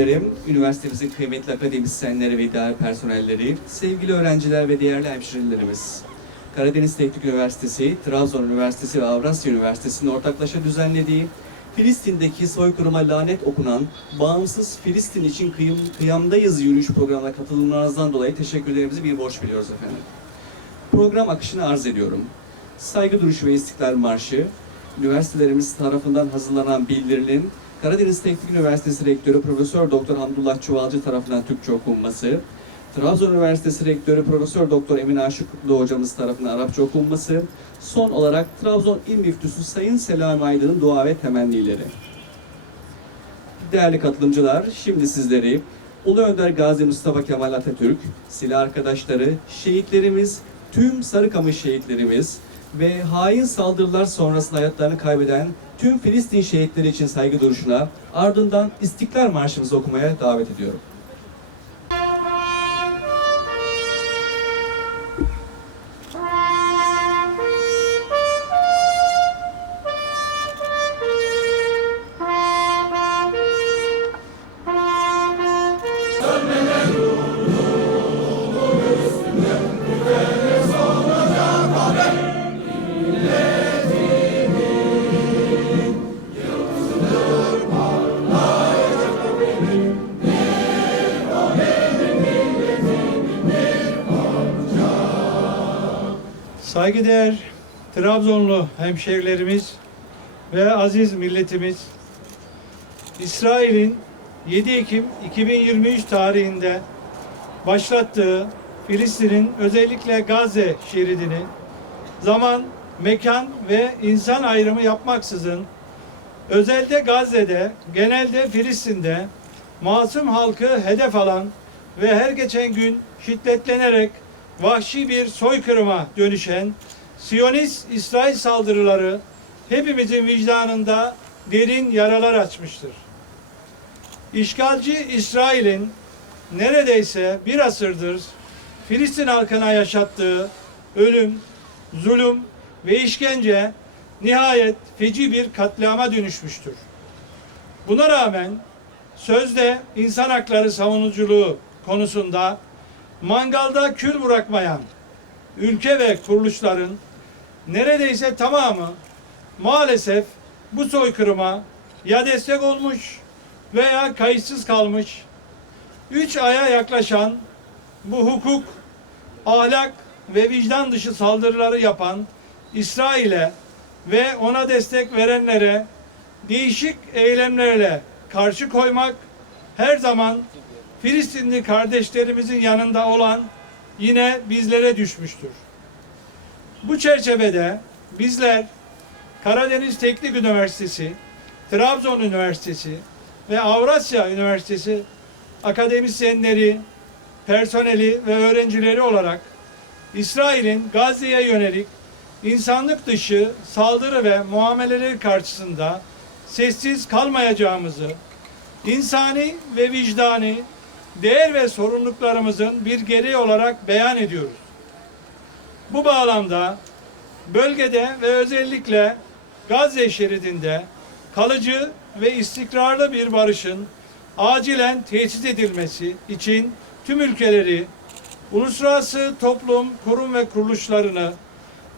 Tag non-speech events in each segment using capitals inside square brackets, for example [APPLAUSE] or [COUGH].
Rektörlerim, üniversitemizin kıymetli akademisyenleri ve idare personelleri, sevgili öğrenciler ve değerli hemşirelerimiz. Karadeniz Teknik Üniversitesi, Trabzon Üniversitesi ve Avrasya Üniversitesi'nin ortaklaşa düzenlediği Filistin'deki soykırıma lanet okunan Bağımsız Filistin için kıyım, Kıyamdayız yürüyüş programına katılımlarınızdan dolayı teşekkürlerimizi bir borç biliyoruz efendim. Program akışını arz ediyorum. Saygı duruşu ve İstiklal Marşı, üniversitelerimiz tarafından hazırlanan bildirilim, Karadeniz Teknik Üniversitesi Rektörü Profesör Doktor Hamdullah Çuvalcı tarafından Türkçe okunması, Trabzon Üniversitesi Rektörü Profesör Doktor Emin Aşıklı hocamız tarafından Arapça okunması, son olarak Trabzon İl Müftüsü Sayın Selami Aydın'ın dua ve temennileri. Değerli katılımcılar, şimdi sizleri Ulu Önder Gazi Mustafa Kemal Atatürk, silah arkadaşları, şehitlerimiz, tüm Sarıkamış şehitlerimiz ve hain saldırılar sonrasında hayatlarını kaybeden tüm Filistin şehitleri için saygı duruşuna ardından İstiklal Marşımızı okumaya davet ediyorum. Saygıdeğer Trabzonlu hemşehrilerimiz ve aziz milletimiz, İsrail'in 7 Ekim 2023 tarihinde başlattığı Filistin'in özellikle Gazze şeridini zaman, mekan ve insan ayrımı yapmaksızın özelde Gazze'de, genelde Filistin'de masum halkı hedef alan ve her geçen gün şiddetlenerek vahşi bir soykırıma dönüşen Siyonist İsrail saldırıları hepimizin vicdanında derin yaralar açmıştır. İşgalci İsrail'in neredeyse bir asırdır Filistin halkına yaşattığı ölüm, zulüm ve işkence nihayet feci bir katliama dönüşmüştür. Buna rağmen sözde insan hakları savunuculuğu konusunda mangalda kül bırakmayan ülke ve kuruluşların neredeyse tamamı maalesef bu soykırıma ya destek olmuş veya kayıtsız kalmış. Üç aya yaklaşan bu hukuk, ahlak ve vicdan dışı saldırıları yapan İsrail'e ve ona destek verenlere değişik eylemlerle karşı koymak her zaman Filistinli kardeşlerimizin yanında olan yine bizlere düşmüştür. Bu çerçevede bizler Karadeniz Teknik Üniversitesi, Trabzon Üniversitesi ve Avrasya Üniversitesi akademisyenleri, personeli ve öğrencileri olarak İsrail'in Gazze'ye yönelik insanlık dışı saldırı ve muameleleri karşısında sessiz kalmayacağımızı, insani ve vicdani değer ve sorumluluklarımızın bir gereği olarak beyan ediyoruz. Bu bağlamda bölgede ve özellikle Gazze şeridinde kalıcı ve istikrarlı bir barışın acilen tesis edilmesi için tüm ülkeleri, uluslararası toplum, kurum ve kuruluşlarını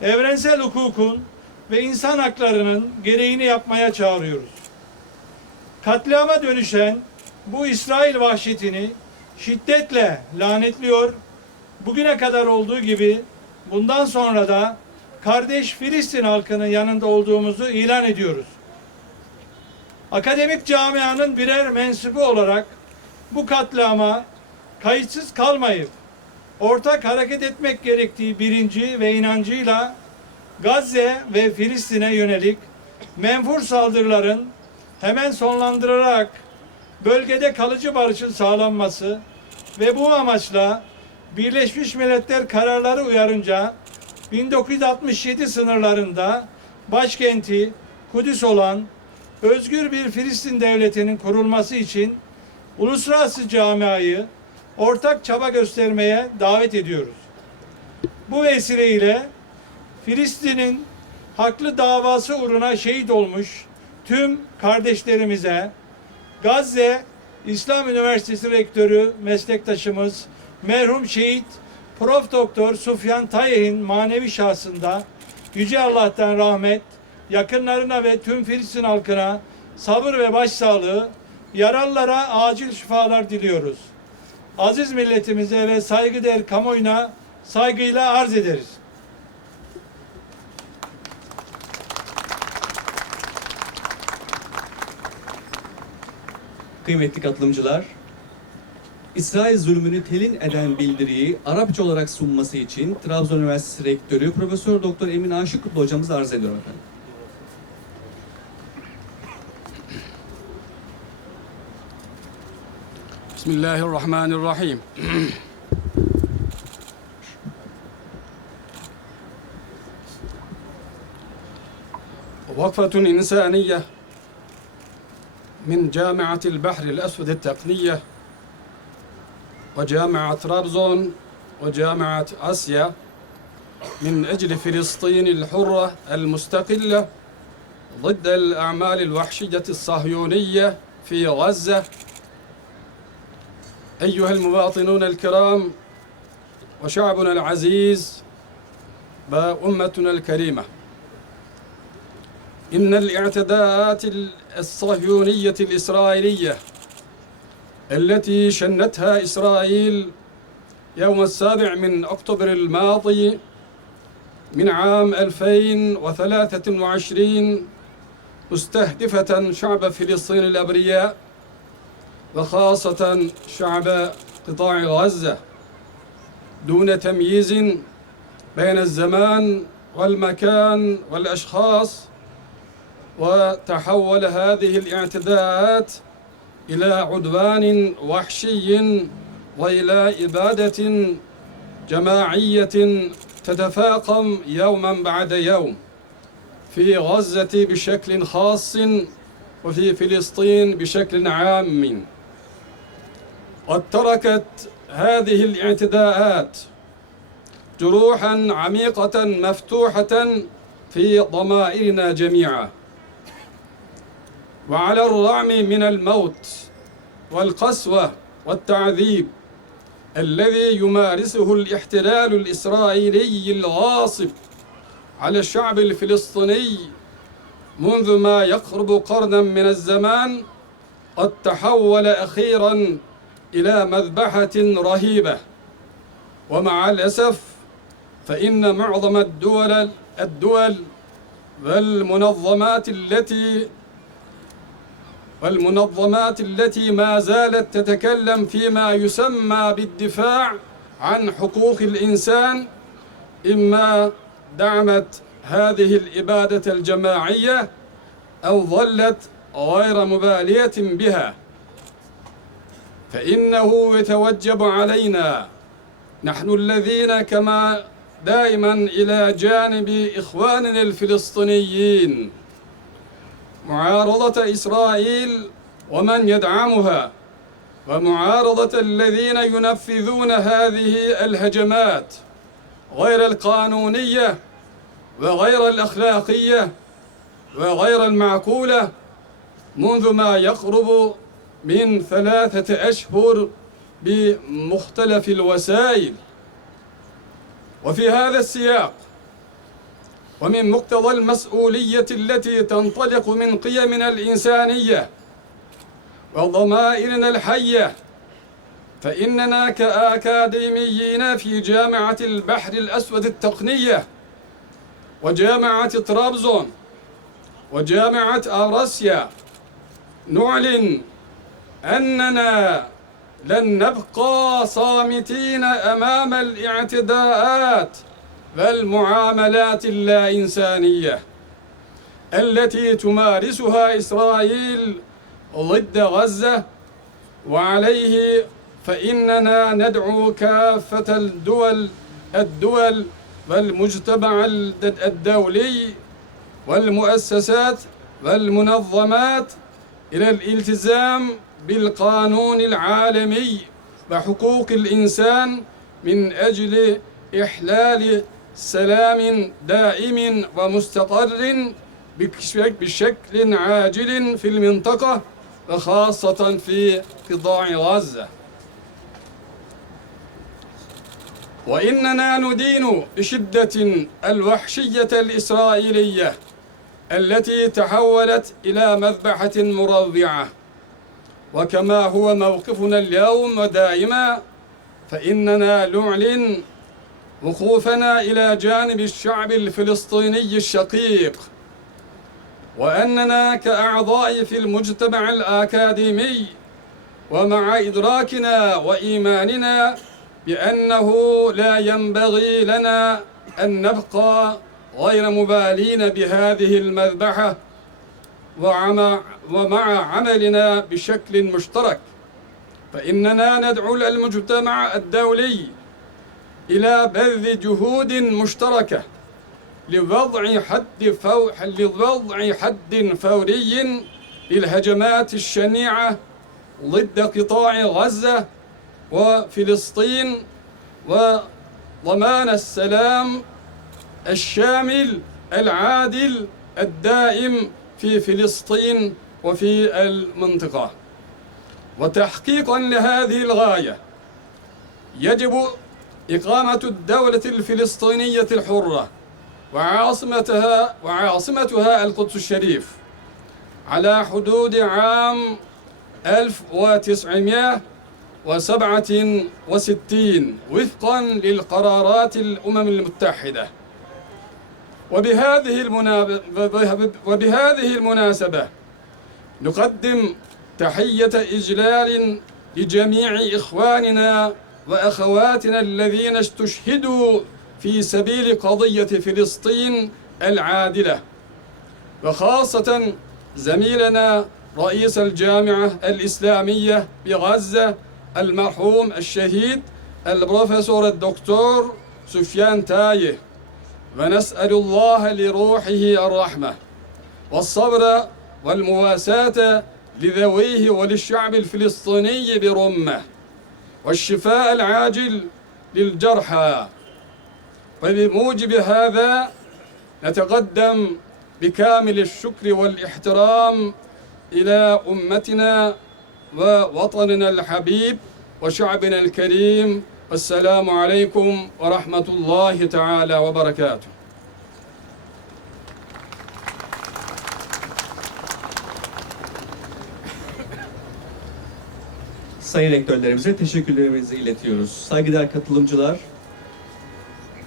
evrensel hukukun ve insan haklarının gereğini yapmaya çağırıyoruz. Katliama dönüşen bu İsrail vahşetini şiddetle lanetliyor. Bugüne kadar olduğu gibi bundan sonra da kardeş Filistin halkının yanında olduğumuzu ilan ediyoruz. Akademik camianın birer mensubu olarak bu katliama kayıtsız kalmayıp ortak hareket etmek gerektiği birinci ve inancıyla Gazze ve Filistin'e yönelik menfur saldırıların hemen sonlandırılarak bölgede kalıcı barışın sağlanması ve bu amaçla Birleşmiş Milletler kararları uyarınca 1967 sınırlarında başkenti Kudüs olan özgür bir Filistin devletinin kurulması için uluslararası camiayı ortak çaba göstermeye davet ediyoruz. Bu vesileyle Filistin'in haklı davası uğruna şehit olmuş tüm kardeşlerimize Gazze İslam Üniversitesi Rektörü meslektaşımız merhum şehit Prof. Doktor Sufyan Tayyih'in manevi şahsında Yüce Allah'tan rahmet, yakınlarına ve tüm Filistin halkına sabır ve başsağlığı, yaralılara acil şifalar diliyoruz. Aziz milletimize ve saygıdeğer kamuoyuna saygıyla arz ederiz. Kıymetli katılımcılar, İsrail zulmünü telin eden bildiriyi Arapça olarak sunması için Trabzon Üniversitesi Rektörü Profesör Doktor Emin Aşık Kutlu hocamızı arz ediyorum efendim. Bismillahirrahmanirrahim. [CLEARS THROAT] Vakfetun insaniye من جامعة البحر الأسود التقنية وجامعة طرابزون وجامعة آسيا من أجل فلسطين الحرة المستقلة ضد الأعمال الوحشية الصهيونية في غزة. أيها المواطنون الكرام وشعبنا العزيز وأمتنا الكريمة. إن الاعتداءات الصهيونية الإسرائيلية التي شنتها إسرائيل يوم السابع من أكتوبر الماضي من عام 2023 مستهدفة شعب فلسطين الأبرياء وخاصة شعب قطاع غزة دون تمييز بين الزمان والمكان والأشخاص وتحول هذه الاعتداءات إلى عدوان وحشي وإلى إبادة جماعية تتفاقم يوما بعد يوم في غزة بشكل خاص وفي فلسطين بشكل عام. قد تركت هذه الاعتداءات جروحا عميقة مفتوحة في ضمائرنا جميعا. وعلى الرغم من الموت والقسوة والتعذيب الذي يمارسه الاحتلال الإسرائيلي الغاصب على الشعب الفلسطيني منذ ما يقرب قرنا من الزمان قد تحول أخيرا إلى مذبحة رهيبة. ومع الأسف فإن معظم الدول الدول والمنظمات التي والمنظمات التي ما زالت تتكلم فيما يسمى بالدفاع عن حقوق الإنسان إما دعمت هذه الإبادة الجماعية أو ظلت غير مبالية بها. فإنه يتوجب علينا نحن الذين كما دائما إلى جانب إخواننا الفلسطينيين معارضة إسرائيل ومن يدعمها ومعارضة الذين ينفذون هذه الهجمات غير القانونية وغير الأخلاقية وغير المعقولة منذ ما يقرب من ثلاثة أشهر بمختلف الوسائل. وفي هذا السياق ومن مقتضى المسؤولية التي تنطلق من قيمنا الإنسانية وضمائرنا الحية فإننا كأكاديميين في جامعة البحر الأسود التقنية وجامعة طرابزون وجامعة أوراسيا نعلن أننا لن نبقى صامتين أمام الاعتداءات والمعاملات اللا إنسانية التي تمارسها إسرائيل ضد غزة. وعليه فإننا ندعو كافة الدول الدول والمجتمع الدولي والمؤسسات والمنظمات إلى الالتزام بالقانون العالمي وحقوق الإنسان من أجل إحلال سلام دائم ومستقر بشكل عاجل في المنطقة وخاصة في قطاع غزة. وإننا ندين بشدة الوحشية الإسرائيلية التي تحولت إلى مذبحة مروعة. وكما هو موقفنا اليوم ودائما فإننا نعلن وقوفنا إلى جانب الشعب الفلسطيني الشقيق وأننا كأعضاء في المجتمع الأكاديمي ومع إدراكنا وإيماننا بأنه لا ينبغي لنا أن نبقى غير مبالين بهذه المذبحة ومع, عملنا بشكل مشترك فإننا ندعو المجتمع الدولي إلى بذل جهود مشتركة لوضع حد فو... لوضع حد فوري للهجمات الشنيعة ضد قطاع غزة وفلسطين وضمان السلام الشامل العادل الدائم في فلسطين وفي المنطقة. وتحقيقا لهذه الغاية يجب إقامة الدولة الفلسطينية الحرة وعاصمتها وعاصمتها القدس الشريف على حدود عام 1967 وفقا للقرارات الأمم المتحدة. وبهذه المنا... وبهذه المناسبة نقدم تحية إجلال لجميع إخواننا وأخواتنا الذين استشهدوا في سبيل قضية فلسطين العادلة. وخاصة زميلنا رئيس الجامعة الإسلامية بغزة المرحوم الشهيد البروفيسور الدكتور سفيان تايه. ونسأل الله لروحه الرحمة والصبر والمواساة لذويه وللشعب الفلسطيني برمة. والشفاء العاجل للجرحى. وبموجب هذا نتقدم بكامل الشكر والاحترام إلى أمتنا ووطننا الحبيب وشعبنا الكريم. والسلام عليكم ورحمة الله تعالى وبركاته. sayın rektörlerimize teşekkürlerimizi iletiyoruz. Saygıdeğer katılımcılar,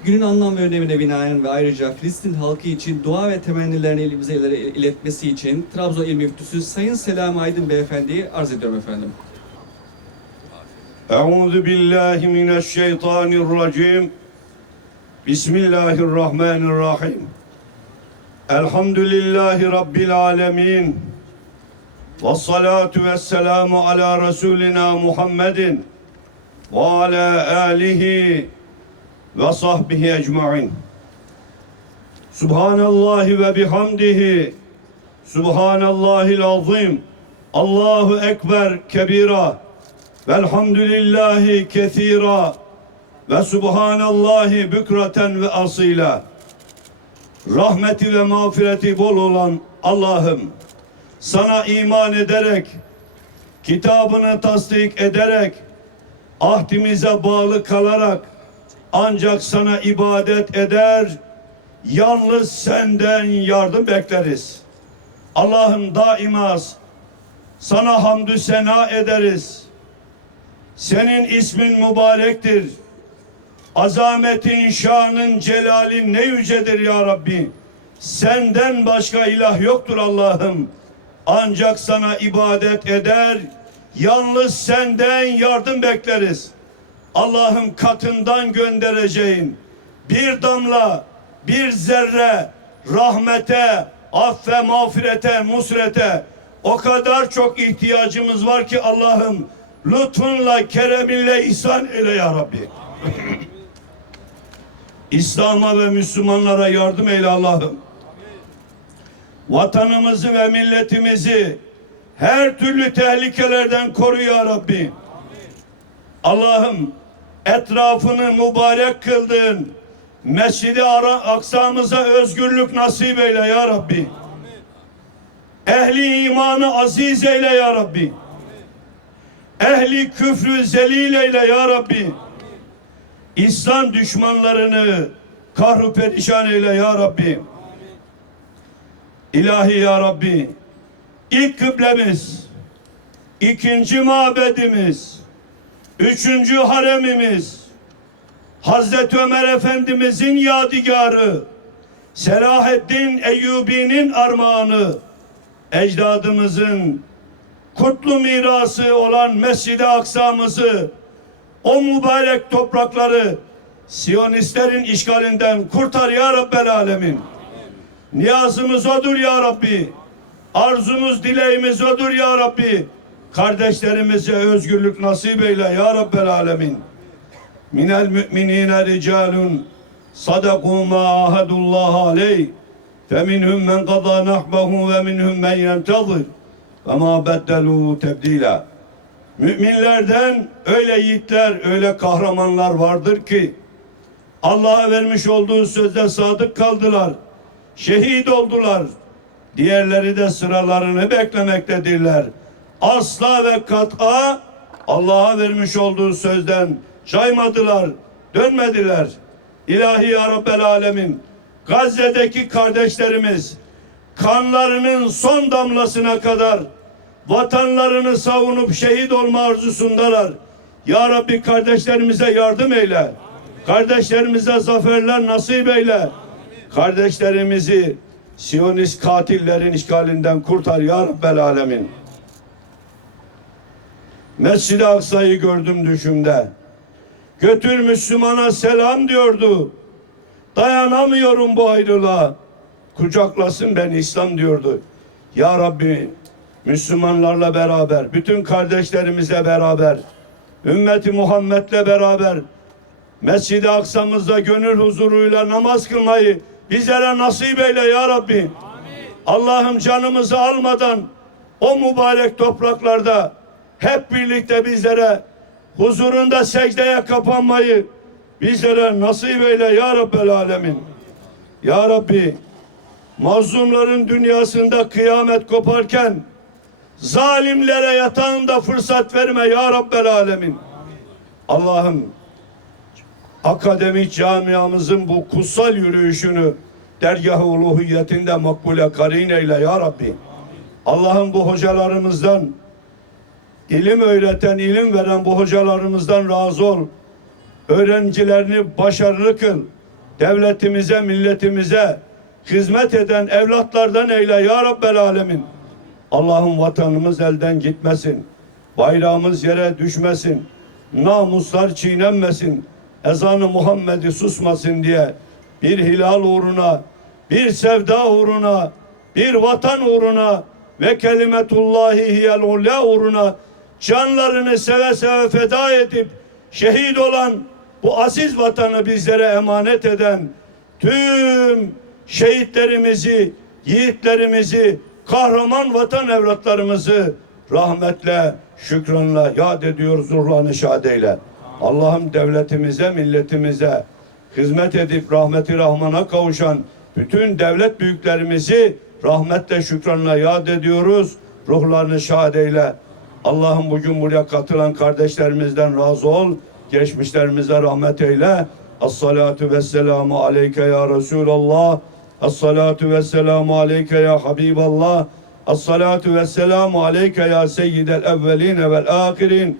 günün anlam ve önemine binaen ve ayrıca Filistin halkı için dua ve temennilerini elimize iletmesi için Trabzon İl Müftüsü Sayın Selam Aydın Beyefendi'yi arz ediyorum efendim. Euzu billahi mineşşeytanirracim. Bismillahirrahmanirrahim. Elhamdülillahi rabbil alamin ve salatu ve selamu ala Resulina Muhammedin ve ala alihi ve sahbihi ecma'in. Subhanallahi ve bihamdihi Subhanallahil azim Allahu ekber kebira velhamdülillahi kethira ve subhanallahi bükraten ve asıyla rahmeti ve mağfireti bol olan Allah'ım sana iman ederek, kitabını tasdik ederek, ahdimize bağlı kalarak ancak sana ibadet eder, yalnız senden yardım bekleriz. Allah'ım daima sana hamdü sena ederiz. Senin ismin mübarektir. Azametin, şanın, celalin ne yücedir ya Rabbi. Senden başka ilah yoktur Allah'ım. Ancak sana ibadet eder, yalnız senden yardım bekleriz. Allah'ım katından göndereceğin bir damla, bir zerre rahmete, affe, mağfirete, musrete o kadar çok ihtiyacımız var ki Allah'ım lütfunla, kereminle ihsan eyle ya Rabbi. İslam'a ve Müslümanlara yardım eyle Allah'ım. Vatanımızı ve milletimizi her türlü tehlikelerden koru ya Rabbi. Allah'ım etrafını mübarek kıldın. Mescidi Aksa'mıza özgürlük nasip eyle ya Rabbi. Ehli imanı aziz eyle ya Rabbi. Ehli küfrü zelil eyle ya Rabbi. İslam düşmanlarını kahru perişan eyle ya Rabbi. İlahi ya Rabbi. İlk kıblemiz, ikinci mabedimiz, üçüncü haremimiz, Hazreti Ömer Efendimizin yadigarı, Selahaddin Eyyubi'nin armağanı, ecdadımızın kutlu mirası olan Mescid-i Aksa'mızı, o mübarek toprakları Siyonistlerin işgalinden kurtar ya Rabbel Alemin. Niyazımız odur ya Rabbi. Arzumuz, dileğimiz odur ya Rabbi. Kardeşlerimize özgürlük nasip eyle ya Rabbel alemin. Minel müminine ricalun sadaku ma ahadullah aleyh. Feminhum men qada nahbahu ve minhum men yentazir. Ve ma beddelu tebdila. Müminlerden öyle yiğitler, öyle kahramanlar vardır ki Allah'a vermiş olduğu sözde sadık kaldılar. Şehit oldular. Diğerleri de sıralarını beklemektedirler. Asla ve kat'a Allah'a vermiş olduğu sözden caymadılar, dönmediler. İlahi ya Rabbel Alemin, Gazze'deki kardeşlerimiz kanlarının son damlasına kadar vatanlarını savunup şehit olma arzusundalar. Ya Rabbi kardeşlerimize yardım eyle. Kardeşlerimize zaferler nasip eyle. Kardeşlerimizi Siyonist katillerin işgalinden kurtar ya Rabbel Alemin. Mescid-i Aksa'yı gördüm düşümde. Götür Müslümana selam diyordu. Dayanamıyorum bu ayrılığa. Kucaklasın ben İslam diyordu. Ya Rabbi Müslümanlarla beraber, bütün kardeşlerimize beraber, ümmeti Muhammed'le beraber Mescid-i Aksa'mızda gönül huzuruyla namaz kılmayı bizlere nasip eyle ya Rabbi. Allah'ım canımızı almadan o mübarek topraklarda hep birlikte bizlere huzurunda secdeye kapanmayı bizlere nasip eyle ya Rabbel Alemin. Ya Rabbi mazlumların dünyasında kıyamet koparken zalimlere yatağında fırsat verme ya Rabbel Alemin. Allah'ım akademik camiamızın bu kutsal yürüyüşünü dergah-ı uluhiyetinde makbule karin eyle ya Rabbi. Allah'ım bu hocalarımızdan ilim öğreten, ilim veren bu hocalarımızdan razı ol. Öğrencilerini başarılı kıl. Devletimize, milletimize hizmet eden evlatlardan eyle ya Rabbel Alemin. Allah'ım vatanımız elden gitmesin. Bayrağımız yere düşmesin. Namuslar çiğnenmesin. Ezanı Muhammed'i susmasın diye bir hilal uğruna, bir sevda uğruna, bir vatan uğruna ve kelimetullahi hiyel ulya uğruna canlarını seve seve feda edip şehit olan bu aziz vatanı bizlere emanet eden tüm şehitlerimizi, yiğitlerimizi, kahraman vatan evlatlarımızı rahmetle, şükranla yad ediyoruz, ruhlarını şad eyle. Allah'ım devletimize, milletimize hizmet edip rahmeti rahmana kavuşan bütün devlet büyüklerimizi rahmetle, şükranla yad ediyoruz. Ruhlarını şad eyle. Allah'ım bugün buraya katılan kardeşlerimizden razı ol. Geçmişlerimize rahmet eyle. As-salatu vesselamu aleyke ya Resulallah. As-salatu vesselamu aleyke ya Habiballah. As-salatu vesselamu aleyke ya seyyidel evveline vel ahirin.